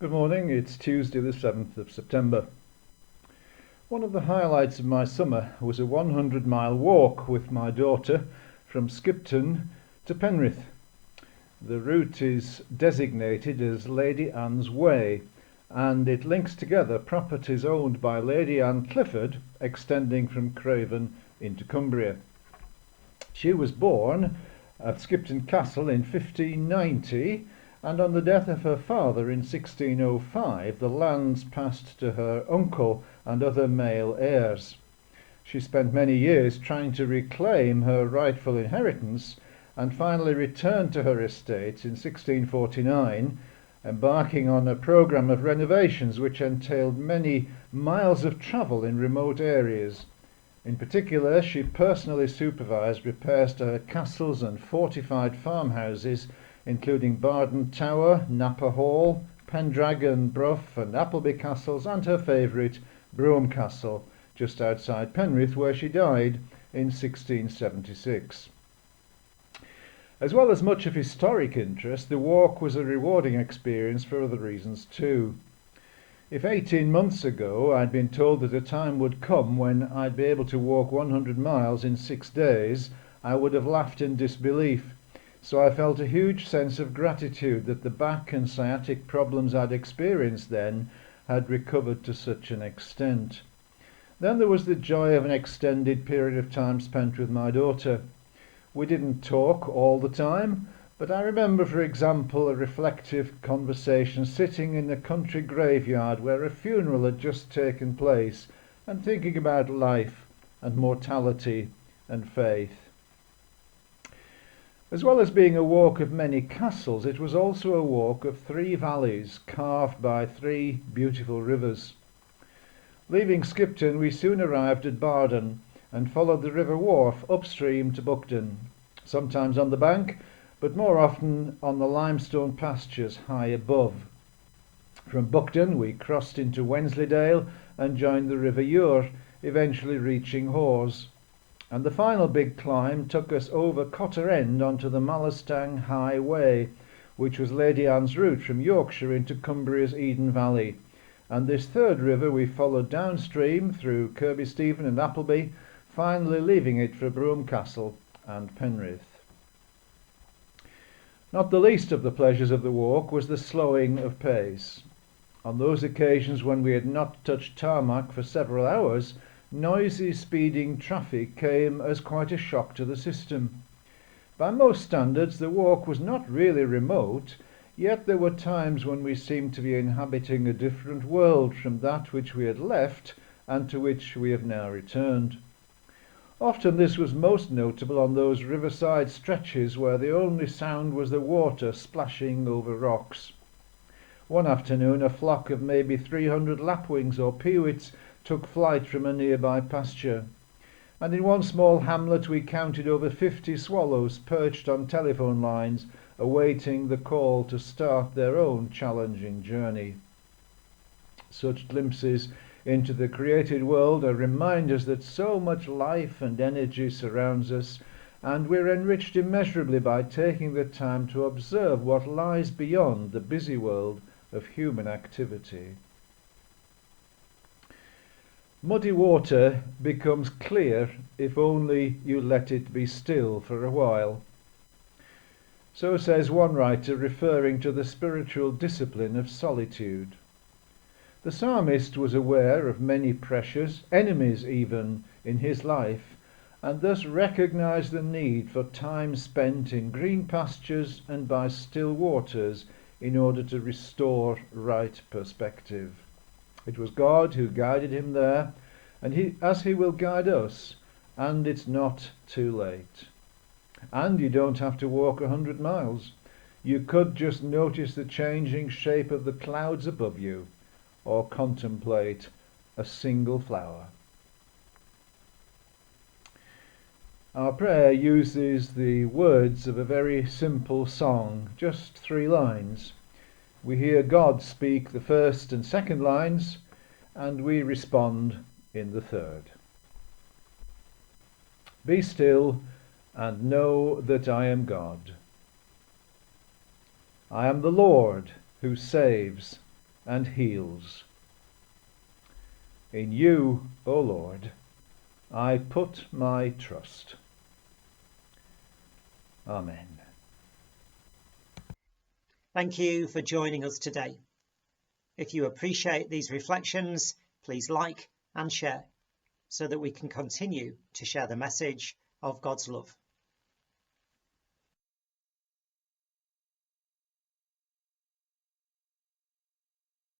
Good morning, it's Tuesday the 7th of September. One of the highlights of my summer was a 100-mile walk with my daughter from Skipton to Penrith. The route is designated as Lady Anne's Way, and it links together properties owned by Lady Anne Clifford extending from Craven into Cumbria. She was born at Skipton Castle in 1590, and on the death of her father in 1605 the lands passed to her uncle and other male heirs. She spent many years trying to reclaim her rightful inheritance and finally returned to her estate in 1649, embarking on a programme of renovations which entailed many miles of travel in remote areas. In particular, she personally supervised repairs to her castles and fortified farmhouses, including Barden Tower, Napa Hall, Pendragon Brough and Appleby Castles, and her favourite, Brougham Castle, just outside Penrith, where she died in 1676. As well as much of historic interest, the walk was a rewarding experience for other reasons too. If 18 months ago I'd been told that a time would come when I'd be able to walk 100 miles in 6 days, I would have laughed in disbelief. So I felt a huge sense of gratitude that the back and sciatic problems I'd experienced then had recovered to such an extent. Then there was the joy of an extended period of time spent with my daughter. We didn't talk all the time, but I remember, for example, a reflective conversation sitting in a country graveyard where a funeral had just taken place and thinking about life and mortality and faith. As well as being a walk of many castles, it was also a walk of 3 valleys carved by 3 beautiful rivers. Leaving Skipton, we soon arrived at Barden and followed the River Wharfe upstream to Buckden, sometimes on the bank, but more often on the limestone pastures high above. From Buckden we crossed into Wensleydale and joined the River Ure, eventually reaching Hawes. And the final big climb took us over Cotter End onto the Mallerstang High Way, which was Lady Anne's route from Yorkshire into Cumbria's Eden Valley. And this third river we followed downstream through Kirby Stephen and Appleby, finally leaving it for Brougham Castle and Penrith. Not the least of the pleasures of the walk was the slowing of pace. On those occasions when we had not touched tarmac for several hours, noisy speeding traffic came as quite a shock to the system. By most standards the walk was not really remote, yet there were times when we seemed to be inhabiting a different world from that which we had left and to which we have now returned. Often this was most notable on those riverside stretches where the only sound was the water splashing over rocks. One afternoon a flock of maybe 300 lapwings or peewits took flight from a nearby pasture, and in one small hamlet we counted over 50 swallows perched on telephone lines awaiting the call to start their own challenging journey. Such glimpses into the created world are reminders that so much life and energy surrounds us, and we're enriched immeasurably by taking the time to observe what lies beyond the busy world of human activity. Muddy water becomes clear if only you let it be still for a while. So says one writer, referring to the spiritual discipline of solitude. The psalmist was aware of many pressures, enemies even, in his life, and thus recognized the need for time spent in green pastures and by still waters in order to restore right perspective. It was God who guided him there, and as he will guide us, and it's not too late. And you don't have to walk 100 miles. You could just notice the changing shape of the clouds above you, or contemplate a single flower. Our prayer uses the words of a very simple song, just 3 lines. We hear God speak the first and second lines, and we respond in the third. Be still and know that I am God. I am the Lord who saves. and heals. In you, O Lord, I put my trust. Amen. Thank you for joining us today. If you appreciate these reflections, please like and share so that we can continue to share the message of God's love.